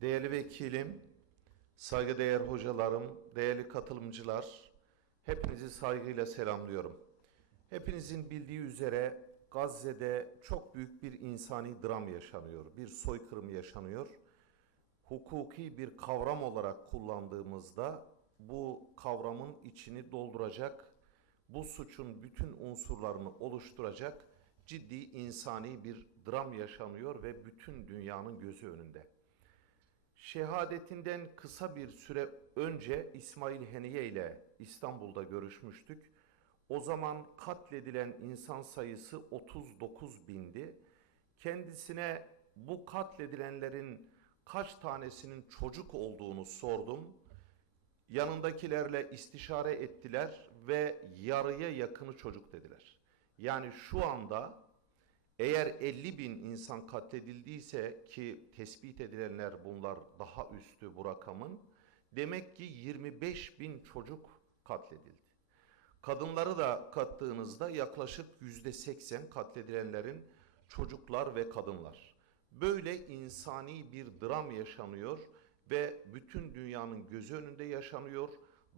Değerli vekilim, saygıdeğer hocalarım, değerli katılımcılar, hepinizi saygıyla selamlıyorum. Hepinizin bildiği üzere Gazze'de çok büyük bir insani dram yaşanıyor, bir soykırım yaşanıyor. Hukuki bir kavram olarak kullandığımızda bu kavramın içini dolduracak, bu suçun bütün unsurlarını oluşturacak ciddi insani bir dram yaşanıyor ve bütün dünyanın gözü önünde. Şehadetinden kısa bir süre önce İsmail Heniye ile İstanbul'da görüşmüştük. O zaman katledilen insan sayısı 39 bindi. Kendisine bu katledilenlerin kaç tanesinin çocuk olduğunu sordum. Yanındakilerle istişare ettiler ve yarıya yakını çocuk dediler. Yani şu anda eğer 50 bin insan katledildiyse ki tespit edilenler bunlar daha üstü bu rakamın demek ki 25 bin çocuk katledildi. Kadınları da kattığınızda yaklaşık yüzde 80 katledilenlerin çocuklar ve kadınlar. Böyle insani bir dram yaşanıyor ve bütün dünyanın gözü önünde yaşanıyor.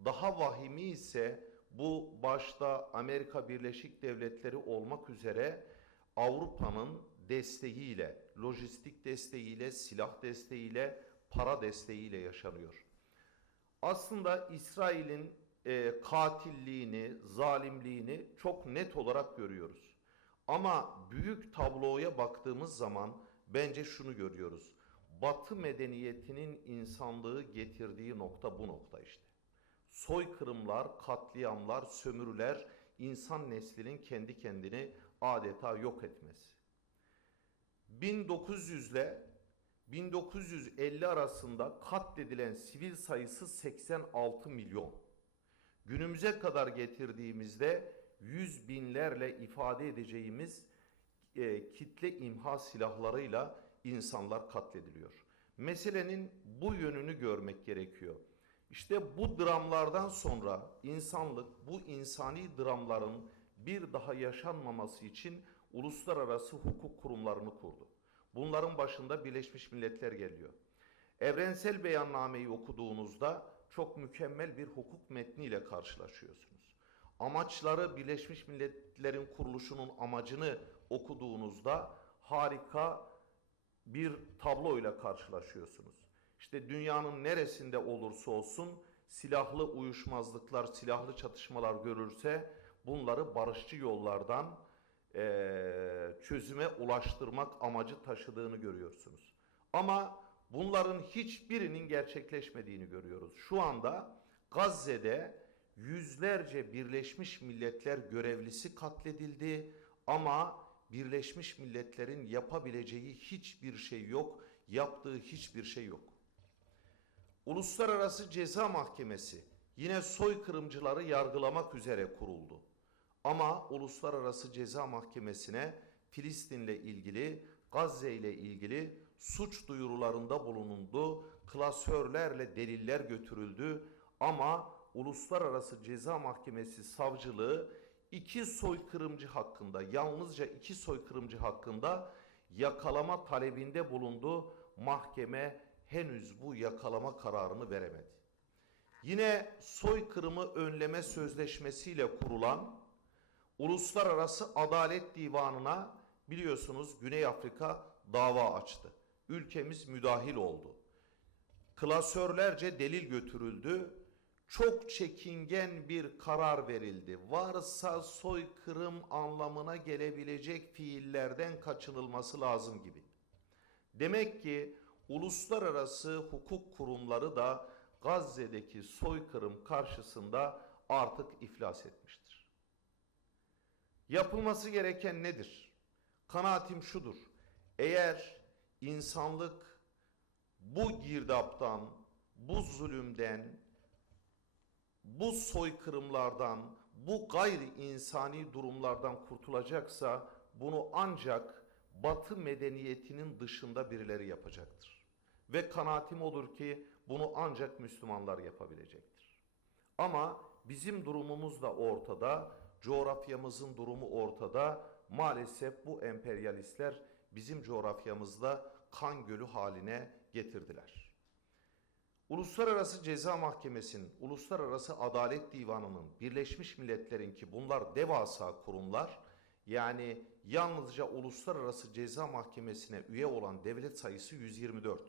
Daha vahimi ise bu başta Amerika Birleşik Devletleri olmak üzere Avrupa'nın desteğiyle, lojistik desteğiyle, silah desteğiyle, para desteğiyle yaşanıyor. Aslında İsrail'in e, katilliğini, zalimliğini çok net olarak görüyoruz. Ama büyük tabloya baktığımız zaman bence şunu görüyoruz. Batı medeniyetinin insanlığı getirdiği nokta bu nokta işte. Soykırımlar, katliamlar, sömürüler, insan neslinin kendi kendini adeta yok etmesi. 1900 ile 1950 arasında katledilen sivil sayısı 86 milyon. Günümüze kadar getirdiğimizde yüz binlerle ifade edeceğimiz e, kitle imha silahlarıyla insanlar katlediliyor. Meselenin bu yönünü görmek gerekiyor. İşte bu dramlardan sonra insanlık bu insani dramların bir daha yaşanmaması için uluslararası hukuk kurumlarını kurdu. Bunların başında Birleşmiş Milletler geliyor. Evrensel beyannameyi okuduğunuzda çok mükemmel bir hukuk metniyle karşılaşıyorsunuz. Amaçları Birleşmiş Milletler'in kuruluşunun amacını okuduğunuzda harika bir tabloyla karşılaşıyorsunuz. İşte dünyanın neresinde olursa olsun silahlı uyuşmazlıklar, silahlı çatışmalar görürse bunları barışçı yollardan eee, çözüme ulaştırmak amacı taşıdığını görüyorsunuz. Ama bunların hiçbirinin gerçekleşmediğini görüyoruz. Şu anda Gazze'de yüzlerce Birleşmiş Milletler görevlisi katledildi ama Birleşmiş Milletler'in yapabileceği hiçbir şey yok, yaptığı hiçbir şey yok. Uluslararası Ceza Mahkemesi yine soykırımcıları yargılamak üzere kuruldu. Ama Uluslararası Ceza Mahkemesi'ne Filistin'le ilgili, Gazze ile ilgili suç duyurularında bulunuldu. Klasörlerle deliller götürüldü ama Uluslararası Ceza Mahkemesi savcılığı iki soykırımcı hakkında, yalnızca iki soykırımcı hakkında yakalama talebinde bulundu. Mahkeme henüz bu yakalama kararını veremedi. Yine soykırımı önleme sözleşmesiyle kurulan Uluslararası Adalet Divanı'na biliyorsunuz Güney Afrika dava açtı. Ülkemiz müdahil oldu. Klasörlerce delil götürüldü. Çok çekingen bir karar verildi. Varsa soykırım anlamına gelebilecek fiillerden kaçınılması lazım gibi. Demek ki uluslararası hukuk kurumları da Gazze'deki soykırım karşısında artık iflas etmiştir. Yapılması gereken nedir? Kanaatim şudur. Eğer insanlık bu girdaptan, bu zulümden, bu soykırımlardan, bu gayri insani durumlardan kurtulacaksa bunu ancak Batı medeniyetinin dışında birileri yapacaktır. Ve kanaatim odur ki bunu ancak Müslümanlar yapabilecektir. Ama bizim durumumuz da ortada, coğrafyamızın durumu ortada. Maalesef bu emperyalistler bizim coğrafyamızda kan gölü haline getirdiler. Uluslararası Ceza Mahkemesi'nin, Uluslararası Adalet Divanı'nın, Birleşmiş Milletler'in ki bunlar devasa kurumlar, yani yalnızca Uluslararası Ceza Mahkemesi'ne üye olan devlet sayısı 124.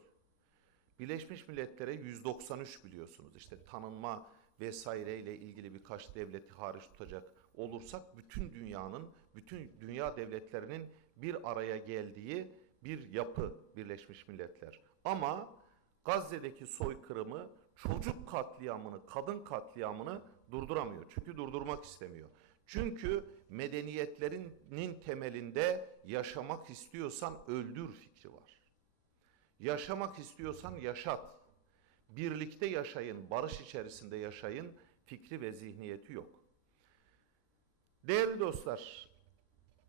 Birleşmiş Milletler'e 193 biliyorsunuz. İşte tanınma vesaireyle ilgili birkaç devleti hariç tutacak olursak bütün dünyanın, bütün dünya devletlerinin bir araya geldiği bir yapı Birleşmiş Milletler. Ama Gazze'deki soykırımı, çocuk katliamını, kadın katliamını durduramıyor. Çünkü durdurmak istemiyor. Çünkü medeniyetlerinin temelinde yaşamak istiyorsan öldür fikri var. Yaşamak istiyorsan yaşat. Birlikte yaşayın, barış içerisinde yaşayın fikri ve zihniyeti yok. Değerli dostlar,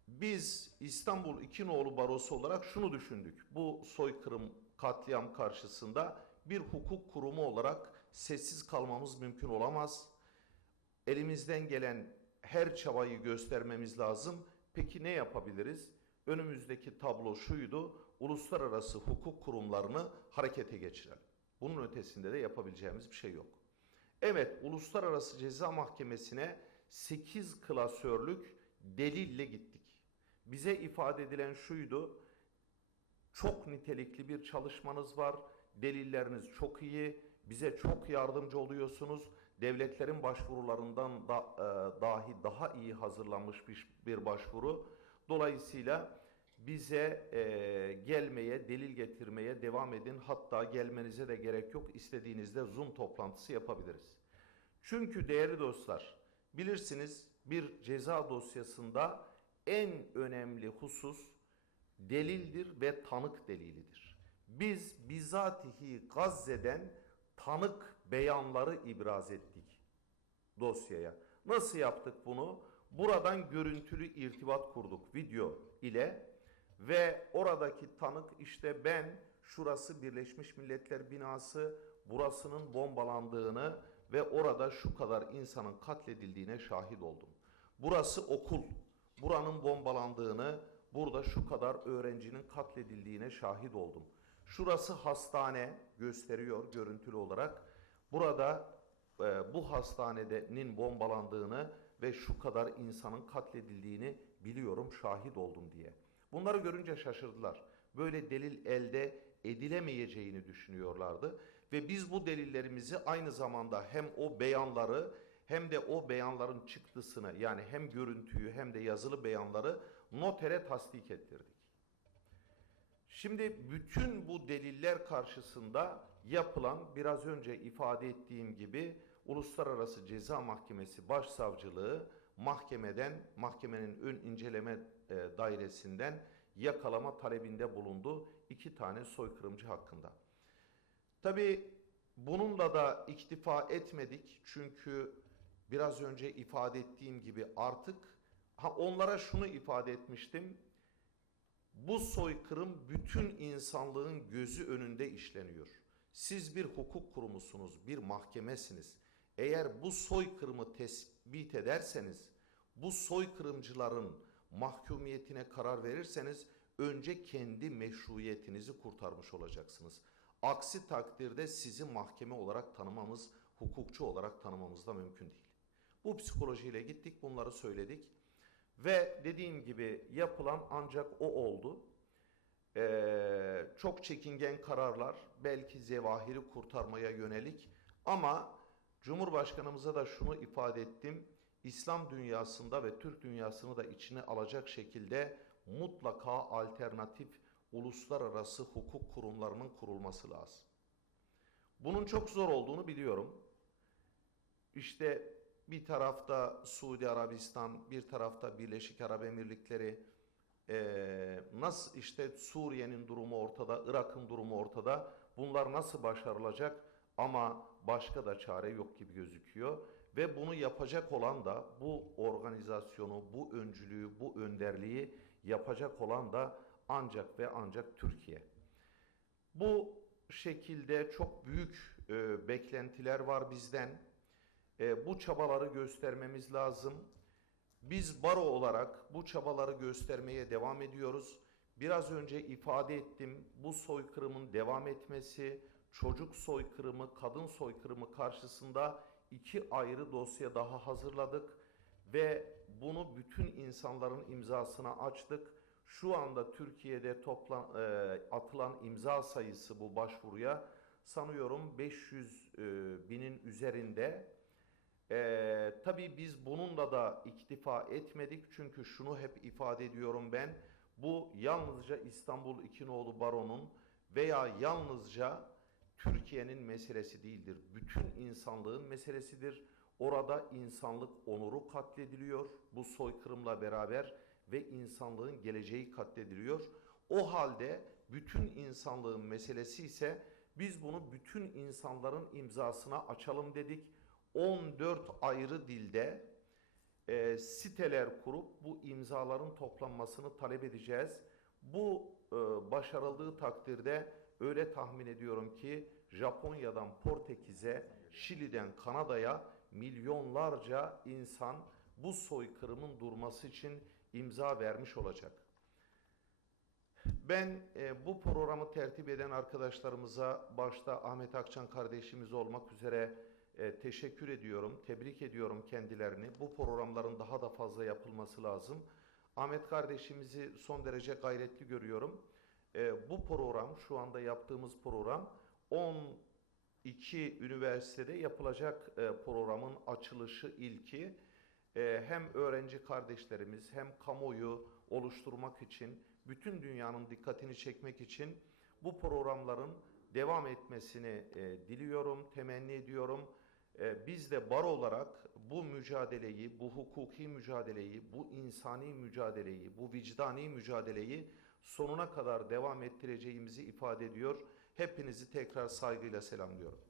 biz İstanbul İki Nolu Barosu olarak şunu düşündük. Bu soykırım, katliam karşısında bir hukuk kurumu olarak sessiz kalmamız mümkün olamaz. Elimizden gelen her çabayı göstermemiz lazım. Peki ne yapabiliriz? Önümüzdeki tablo şuydu. Uluslararası hukuk kurumlarını harekete geçirelim. Bunun ötesinde de yapabileceğimiz bir şey yok. Evet, Uluslararası Ceza Mahkemesi'ne 8 klasörlük delille gittik. Bize ifade edilen şuydu. Çok nitelikli bir çalışmanız var. Delilleriniz çok iyi. Bize çok yardımcı oluyorsunuz. Devletlerin başvurularından da e, dahi daha iyi hazırlanmış bir, bir başvuru. Dolayısıyla bize e, gelmeye, delil getirmeye devam edin. Hatta gelmenize de gerek yok. İstediğinizde Zoom toplantısı yapabiliriz. Çünkü değerli dostlar, bilirsiniz bir ceza dosyasında en önemli husus delildir ve tanık delilidir. Biz bizatihi Gazze'den tanık beyanları ibraz ettik dosyaya. Nasıl yaptık bunu? Buradan görüntülü irtibat kurduk video ile ve oradaki tanık işte ben şurası Birleşmiş Milletler binası burasının bombalandığını ve orada şu kadar insanın katledildiğine şahit oldum. Burası okul. Buranın bombalandığını, burada şu kadar öğrencinin katledildiğine şahit oldum. Şurası hastane gösteriyor görüntülü olarak. Burada e, bu hastanenin bombalandığını ve şu kadar insanın katledildiğini biliyorum, şahit oldum diye. Bunları görünce şaşırdılar. Böyle delil elde edilemeyeceğini düşünüyorlardı ve biz bu delillerimizi aynı zamanda hem o beyanları hem de o beyanların çıktısını yani hem görüntüyü hem de yazılı beyanları notere tasdik ettirdik. Şimdi bütün bu deliller karşısında yapılan biraz önce ifade ettiğim gibi Uluslararası Ceza Mahkemesi Başsavcılığı mahkemeden, mahkemenin ön inceleme e, dairesinden yakalama talebinde bulundu iki tane soykırımcı hakkında. Tabi bununla da iktifa etmedik çünkü biraz önce ifade ettiğim gibi artık ha onlara şunu ifade etmiştim. Bu soykırım bütün insanlığın gözü önünde işleniyor. Siz bir hukuk kurumusunuz, bir mahkemesiniz. Eğer bu soykırımı tespit ederseniz, bu soykırımcıların mahkumiyetine karar verirseniz önce kendi meşruiyetinizi kurtarmış olacaksınız. Aksi takdirde sizi mahkeme olarak tanımamız, hukukçu olarak tanımamız da mümkün değil. Bu psikolojiyle gittik, bunları söyledik. Ve dediğim gibi yapılan ancak o oldu. Ee, çok çekingen kararlar, belki zevahiri kurtarmaya yönelik ama Cumhurbaşkanımıza da şunu ifade ettim. İslam dünyasında ve Türk dünyasını da içine alacak şekilde mutlaka alternatif uluslararası hukuk kurumlarının kurulması lazım. Bunun çok zor olduğunu biliyorum. İşte bir tarafta Suudi Arabistan, bir tarafta Birleşik Arap Emirlikleri, ee, nasıl işte Suriye'nin durumu ortada, Irak'ın durumu ortada. Bunlar nasıl başarılacak? Ama başka da çare yok gibi gözüküyor. Ve bunu yapacak olan da bu organizasyonu, bu öncülüğü, bu önderliği yapacak olan da ancak ve ancak Türkiye. Bu şekilde çok büyük e, beklentiler var bizden. E, bu çabaları göstermemiz lazım. Biz baro olarak bu çabaları göstermeye devam ediyoruz. Biraz önce ifade ettim. Bu soykırımın devam etmesi, çocuk soykırımı, kadın soykırımı karşısında iki ayrı dosya daha hazırladık ve bunu bütün insanların imzasına açtık. Şu anda Türkiye'de toplan, e, atılan imza sayısı bu başvuruya sanıyorum 500 e, binin üzerinde. E, tabii biz bununla da iktifa etmedik çünkü şunu hep ifade ediyorum ben. Bu yalnızca İstanbul İkinoğlu Baro'nun veya yalnızca Türkiye'nin meselesi değildir. Bütün insanlığın meselesidir. Orada insanlık onuru katlediliyor bu soykırımla beraber ve insanlığın geleceği katlediliyor. O halde bütün insanlığın meselesi ise biz bunu bütün insanların imzasına açalım dedik. 14 ayrı dilde e, siteler kurup bu imzaların toplanmasını talep edeceğiz. Bu e, başarıldığı takdirde öyle tahmin ediyorum ki Japonya'dan Portekiz'e, Şili'den Kanada'ya milyonlarca insan bu soykırımın durması için imza vermiş olacak. Ben e, bu programı tertip eden arkadaşlarımıza başta Ahmet Akçan kardeşimiz olmak üzere e, teşekkür ediyorum, tebrik ediyorum kendilerini. Bu programların daha da fazla yapılması lazım. Ahmet kardeşimizi son derece gayretli görüyorum. E, bu program, şu anda yaptığımız program 12 üniversitede yapılacak e, programın açılışı ilki. E, hem öğrenci kardeşlerimiz hem kamuoyu oluşturmak için, bütün dünyanın dikkatini çekmek için bu programların devam etmesini e, diliyorum, temenni ediyorum. E, biz de bar olarak bu mücadeleyi, bu hukuki mücadeleyi, bu insani mücadeleyi, bu vicdani mücadeleyi sonuna kadar devam ettireceğimizi ifade ediyor. Hepinizi tekrar saygıyla selamlıyorum.